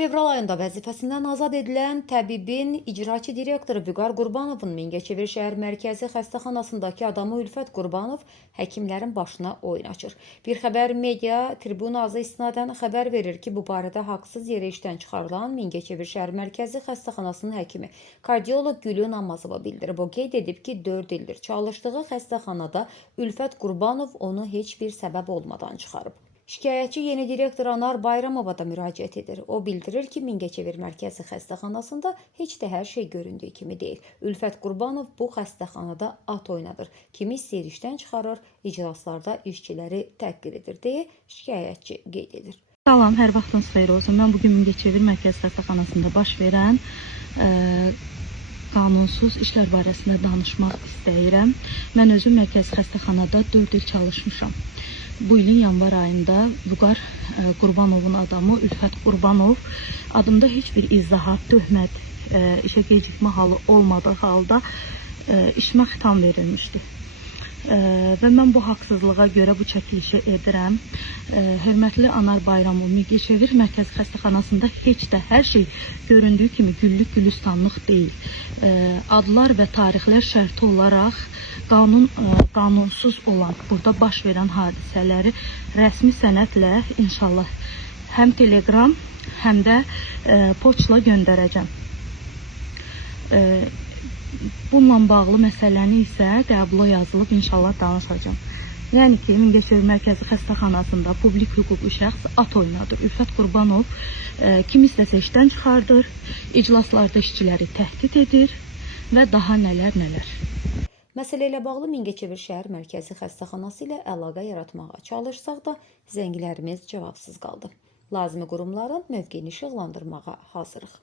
Fevral ayında vəzifəsindən azad edilən təbibin icraçı direktoru Vüqar Qurbanovun Mingəçevir şəhər mərkəzi xəstəxanasındakı adamı Ülfət Qurbanov həkimlərin başına oyun açır. Bir xəbər media Tribuna Az'a istinadən xəbər verir ki, bu barədə haqsız yerə işdən çıxarılan Mingəçevir şəhər mərkəzi xəstəxanasının həkimi kardioloq Gülü Namazova bildirib. O qeyd edib ki, 4 ildir çalışdığı xəstəxanada Ülfət Qurbanov onu heç bir səbəb olmadan çıxarıb. Şikayətçi yeni direktor Anar Bayramova da müraciət edir. O bildirir ki, Mingəçevir mərkəzi xəstəxanasında heç də hər şey göründüyü kimi deyil. Ülfət Qurbanov bu xəstəxanada at oynadır. Kimi istəyir işdən çıxarır, iclaslarda işçiləri təhqir edir deyə şikayətçi qeyd edir. Salam, hər vaxtınız xeyir olsun. Mən bugün Mingəçevir mərkəzi xəstəxanasında baş verən qanunsuz işlər barəsində danışmaq istəyirəm. Mən özüm mərkəzi xəstəxanada 4 il çalışmışam. Bu ilin yanvar ayında Vüqar Qurbanovun adamı Ülfət Qurbanov adımda heç bir izahat, töhmət, işə gecikmə halı olmadığı halda işimə xitam verilmişdi. Və mən bu haqsızlığa görə bu çəkilişi edirəm. Hörmətli Anar Bayramov, Mingəçevir mərkəzi xəstəxanasında heç də hər şey göründüyü kimi güllük gülistanlıq deyil. Adlar və tarixlər şərti olaraq qanunsuz olan burada baş verən hadisələri rəsmi sənədlə inşallah həm telegram, həm də poçtla göndərəcəm. Bununla bağlı məsələni isə qəbula yazılıb inşallah danışacağım. Yəni ki, Mingəçevir mərkəzi xəstəxanasında publik hüquqi şəxs at oynadır. Ülfət Qurbanov kim istəsə işdən çıxardır, iclaslarda işçiləri təhdid edir və daha nələr. Məsələ ilə bağlı Mingəçevir şəhər mərkəzi xəstəxanası ilə əlaqə yaratmağa çalışsaq da zənglərimiz cavabsız qaldı. Lazımi qurumların mövqeyini işıqlandırmağa hazırıq.